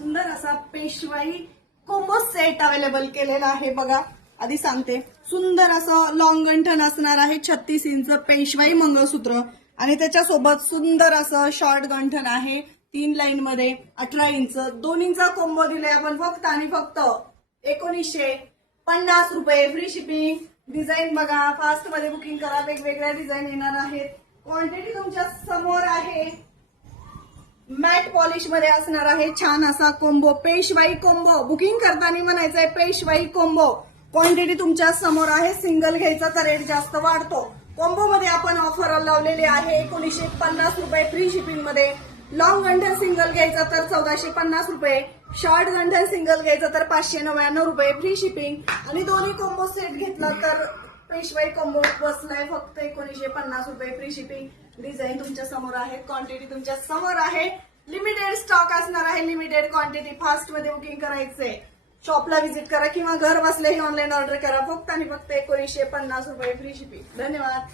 सुंदर असा पेशवाई कोंबो सेट अवेलेबल केलेला आहे बघा. आधी सांगते, सुंदर असं लॉंग गंठन असणार आहे 36 इंच पेशवाई मंगळसूत्र आणि त्याच्यासोबत सुंदर असं शॉर्ट गंठन आहे 3 लाईन मध्ये 18 इंच. दोन्हींचा कोंबो दिलाय आपण फक्त आणि फक्त 1950 रुपये. Free shipping. डिझाईन बघा, फास्ट मध्ये बुकिंग करा, वेगवेगळ्या डिझाईन येणार आहेत. क्वांटिटी तुमच्या समोर आहे. मॅट पॉलिश मध्ये असणार आहे छान असा कोंबो, पेशवाई कोंबो. बुकिंग करताना म्हणायचंय पेशवाई कोंबो. क्वांटिटी तुमच्या समोर आहे. सिंगल घ्यायचा तर रेट जास्त वाढतो. कोंबो मध्ये आपण ऑफर लावलेली आहे 1950 रुपये फ्री शिपिंग मध्ये. लॉंग गंठन सिंगल घ्यायचा तर 1450 रुपये, शॉर्ट गंठन सिंगल घ्यायचा तर 599 रुपये फ्री शिपिंग. आणि दोन्ही कोंबो सेट घेतला तर पेशवाई कोंबो बसलाय फक्त 1950 रुपये फ्री शिपिंग. डिझाईन तुमच्या समोर आहे, क्वांटिटी तुमच्या समोर आहे. लिमिटेड स्टॉक असणार आहे, लिमिटेड क्वांटिटी. फास्ट मध्ये बुकिंग करायचंय. शॉपला व्हिजिट करा किंवा घर बसल्याही ऑनलाईन ऑर्डर करा. फक्त आणि फक्त 1950 रुपये फ्री शिपिंग. धन्यवाद.